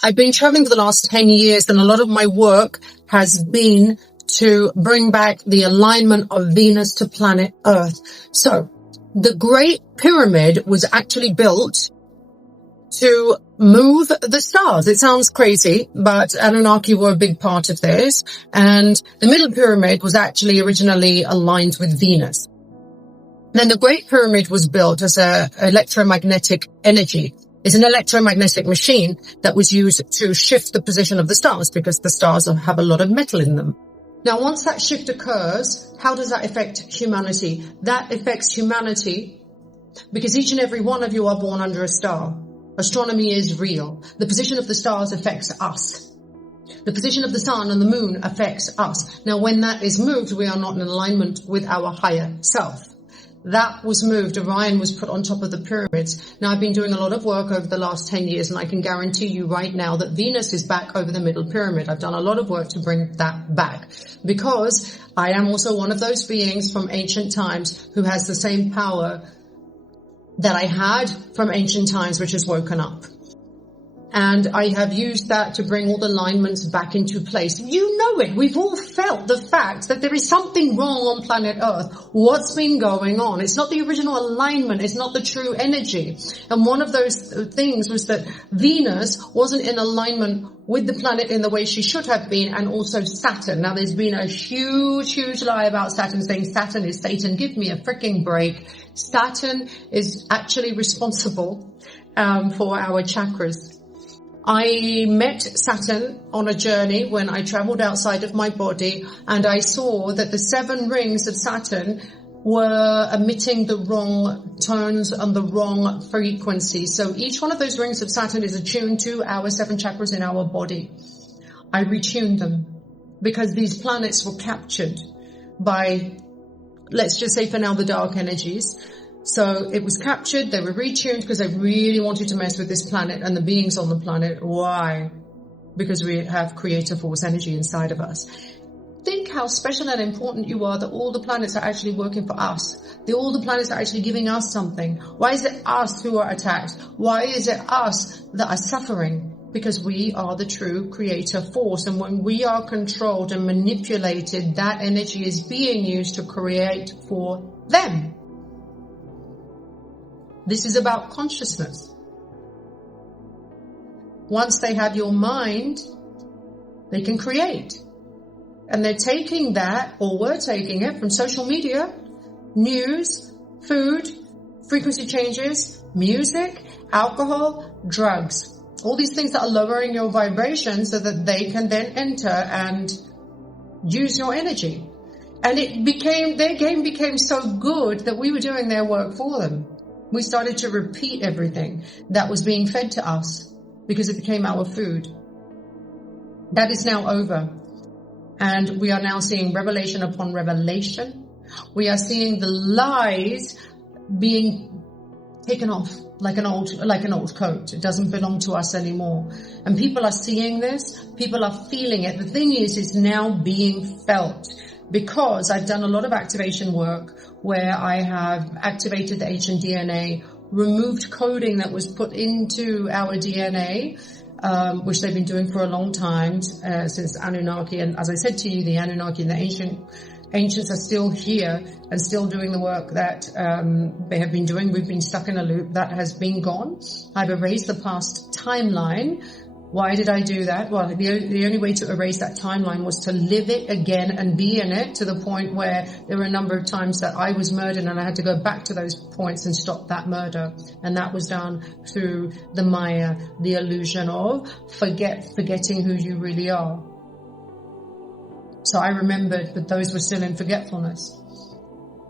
I've been traveling for the last 10 years, and a lot of my work has been to bring back the alignment of Venus to planet Earth. So the Great Pyramid was actually built to move the stars. It sounds crazy, but Anunnaki were a big part of this. And the Middle Pyramid was actually originally aligned with Venus. Then the Great Pyramid was built as a electromagnetic energy. It's an electromagnetic machine that was used to shift the position of the stars because the stars have a lot of metal in them. Now, once that shift occurs, how does that affect humanity? That affects humanity because each and every one of you are born under a star. Astronomy is real. The position of the stars affects us. The position of the sun and the moon affects us. Now, when that is moved, we are not in alignment with our higher self. That was moved. Orion was put on top of the pyramids. Now, I've been doing a lot of work over the last 10 years, and I can guarantee you right now that Venus is back over the Middle Pyramid. I've done a lot of work to bring that back because I am also one of those beings from ancient times who has the same power that I had from ancient times, which has woken up. And I have used that to bring all the alignments back into place. You know it. We've all felt the fact that there is something wrong on planet Earth. What's been going on? It's not the original alignment. It's not the true energy. And one of those things was that Venus wasn't in alignment with the planet in the way she should have been, and also Saturn. Now, there's been a huge lie about Saturn, saying Saturn is Satan. Give me a freaking break. Saturn is actually responsible for our chakras. I met Saturn on a journey when I traveled outside of my body, and I saw that the 7 rings of Saturn were emitting the wrong tones and the wrong frequency. So each one of those rings of Saturn is attuned to our 7 chakras in our body. I retuned them because these planets were captured by, let's just say for now, the dark energies. So it was captured, they were retuned because they really wanted to mess with this planet and the beings on the planet. Why? Because we have creator force energy inside of us. Think how special and important you are that all the planets are actually working for us. All the planets are actually giving us something. Why is it us who are attacked? Why is it us that are suffering? Because we are the true creator force. And when we are controlled and manipulated, that energy is being used to create for them. This is about consciousness. Once they have your mind, they can create. And they're taking that, or we're taking it, from social media, news, food, frequency changes, music, alcohol, drugs. All these things that are lowering your vibration so that they can then enter and use your energy. And their game became so good that we were doing their work for them. We started to repeat everything that was being fed to us because it became our food. That is now over. And we are now seeing revelation upon revelation. We are seeing the lies being taken off like an old coat. It doesn't belong to us anymore. And people are seeing this. People are feeling it. The thing is, it's now being felt. Because I've done a lot of activation work where I have activated the ancient DNA, removed coding that was put into our DNA, which they've been doing for a long time, since Anunnaki. And as I said to you, the Anunnaki and the ancients are still here and still doing the work that they have been doing. We've been stuck in a loop that has been gone. I've erased the past timeline. Why did I do that? Well, the only way to erase that timeline was to live it again and be in it, to the point where there were a number of times that I was murdered and I had to go back to those points and stop that murder. And that was done through the Maya, the illusion of forgetting who you really are. So I remembered that those were still in forgetfulness.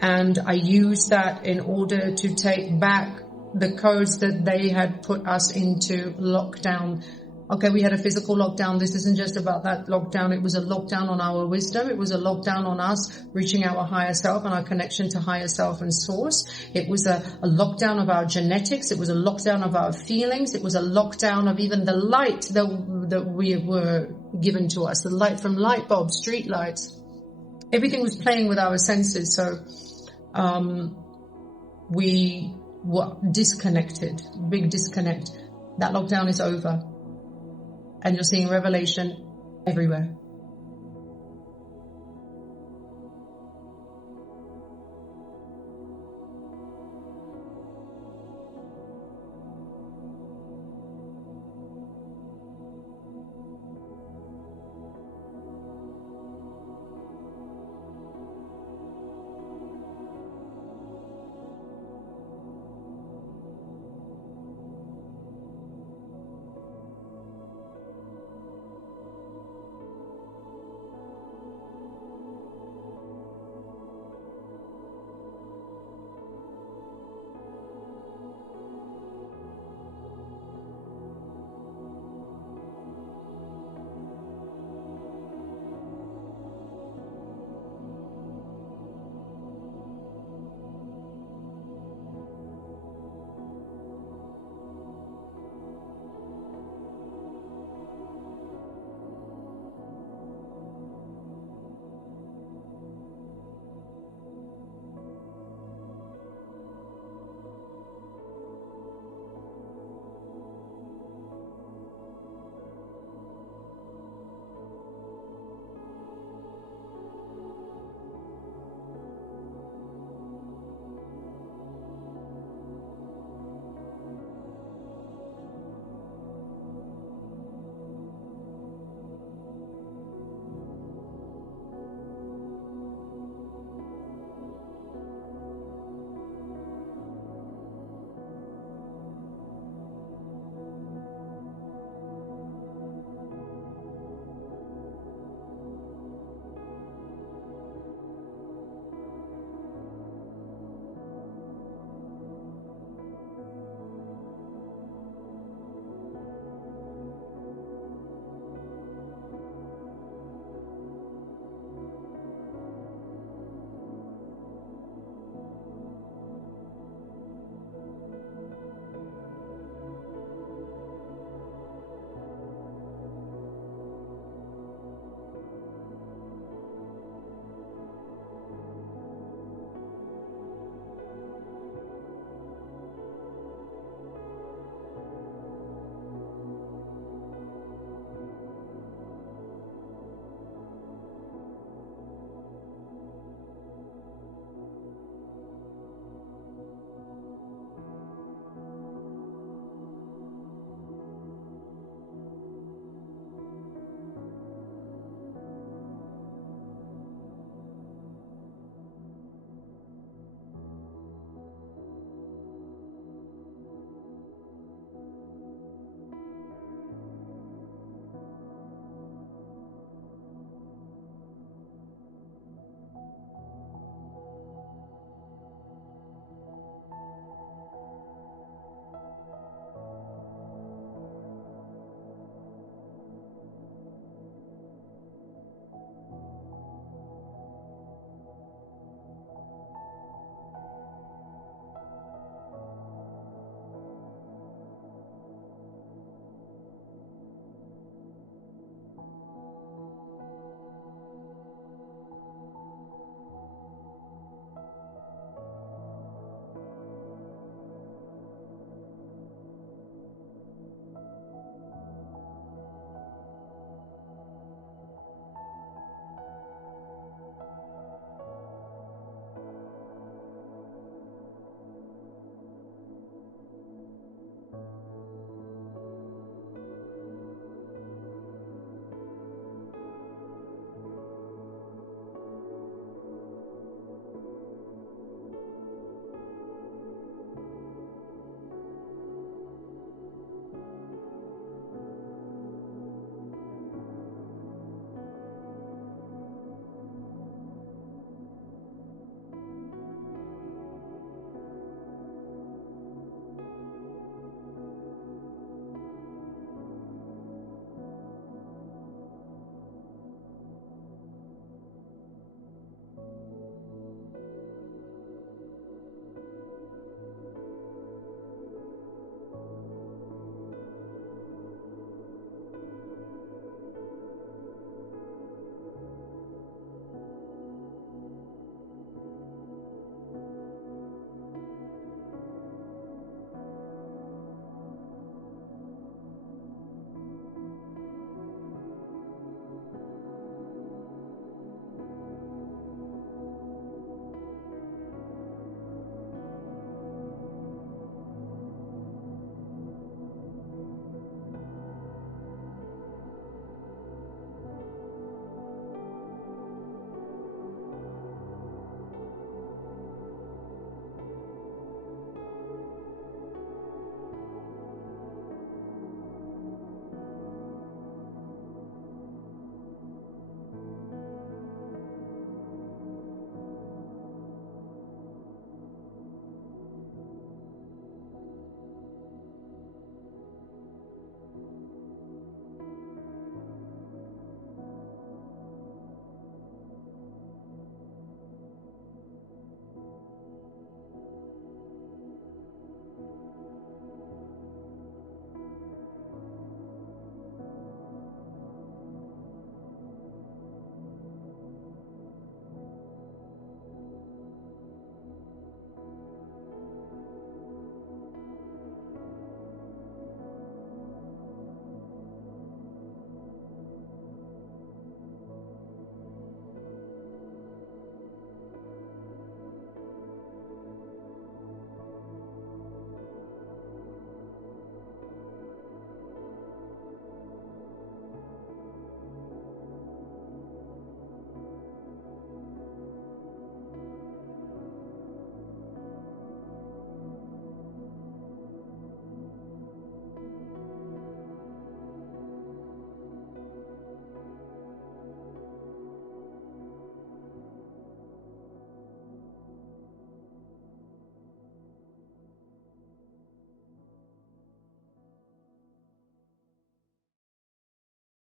And I used that in order to take back the codes that they had put us into lockdown. Okay, we had a physical lockdown. This isn't just about that lockdown. It was a lockdown on our wisdom. It was a lockdown on us reaching our higher self and our connection to higher self and source. It was a lockdown of our genetics. It was a lockdown of our feelings. It was a lockdown of even the light that we were given to us, the light from light bulbs, street lights. Everything was playing with our senses. So we were disconnected, big disconnect. That lockdown is over. and you're seeing revelation everywhere.